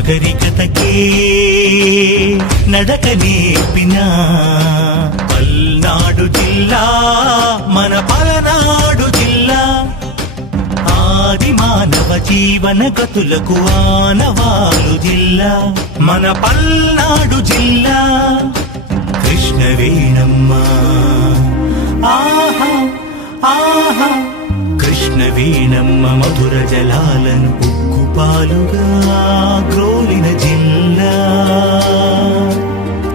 నాగరికతకే నడక నేర్పిన పల్నాడు జిల్లా మన పలనాడు జిల్లా. ఆది మానవ జీవన గతులకు ఆనవాలు జిల్లా మన పల్నాడు జిల్లా. కృష్ణవేణమ్మ ఆహా ఆహా, కృష్ణవేణమ్మ మధుర జలాలను ఉక్కుపాలుగా గ్రోలిన జిల్లా.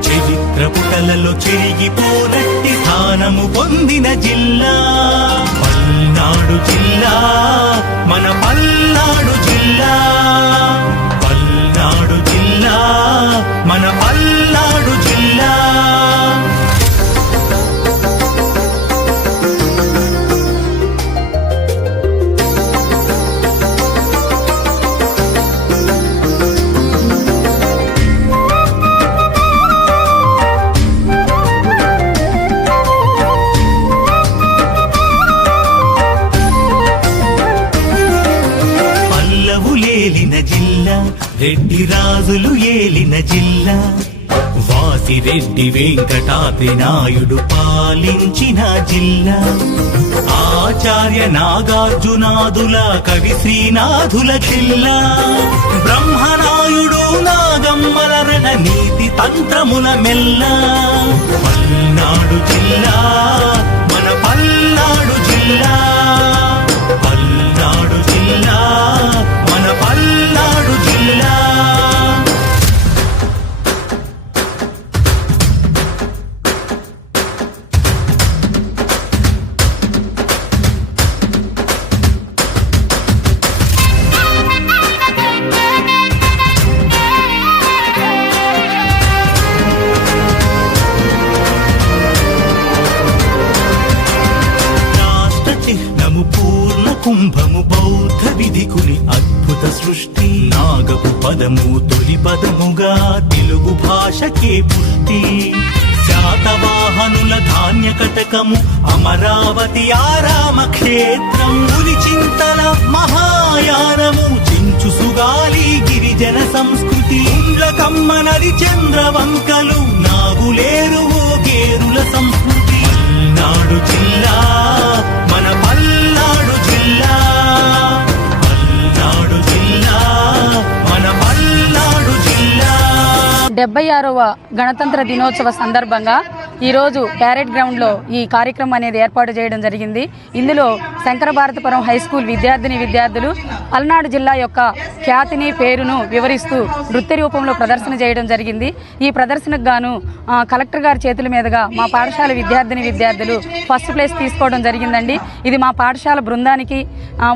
చరిత్ర పుటలలో చెరిగిపోనట్టి స్థానము పొందిన జిల్లా పల్నాడు జిల్లా మన పల్నాడు జిల్లా. పల్నాడు జిల్లా మన పల్నాడు జిల్లా. జిల్లా రెడ్డి రాజులు ఏలిన జిల్లా. వాసిరెడ్డి వెంకటాద్రి నాయుడు పాలించిన జిల్లా. ఆచార్య నాగార్జునాదుల కవి శ్రీనాథుల జిల్లా. బ్రహ్మనాయుడు నాగమ్మల రణ నీతి తంత్రముల మెల్ల. పల్నాడు జిల్లా మన పల్నాడు జిల్లా. పల్నాడు జిల్లా మన పల్నాడు జిల్లా. పూర్ణ కుంభము బౌద్ధ విధికుని అద్భుత సృష్టి. నాగపు పదము తొలి పదముగా తెలుగు భాషకే పుష్టి. శాతవాహనుల ధాన్య కటకము అమరావతి ఆరామ క్షేత్రం. పులి చింతల మహాయానము చెంచు సుగాలి గిరిజన సంస్కృతి. కమ్మ నది చంద్రవంకలు నాగులేరు గేరుల సంస్కృతి. పల్నాడు జిల్లా మన పల్నాడు జిల్లా. పల్నాడు జిల్లా మన పల్నాడు జిల్లా. 76వ గణతంత్ర దినోత్సవ సందర్భంగా ఈరోజు ప్యారెడ్ గ్రౌండ్లో ఈ కార్యక్రమం అనేది ఏర్పాటు చేయడం జరిగింది. ఇందులో శంకర భారతపురం హై స్కూల్ విద్యార్థులు పల్నాడు జిల్లా యొక్క ఖ్యాతిని పేరును వివరిస్తూ నృత్య రూపంలో ప్రదర్శన చేయడం జరిగింది. ఈ ప్రదర్శనకు గాను కలెక్టర్ గారి చేతుల మీదుగా మా పాఠశాల విద్యార్థులు ఫస్ట్ ప్లేస్ తీసుకోవడం జరిగిందండి. ఇది మా పాఠశాల బృందానికి,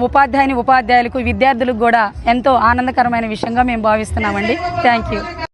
ఉపాధ్యాయులకు, విద్యార్థులకు కూడా ఎంతో ఆనందకరమైన విషయంగా మేము భావిస్తున్నామండి. Thank you.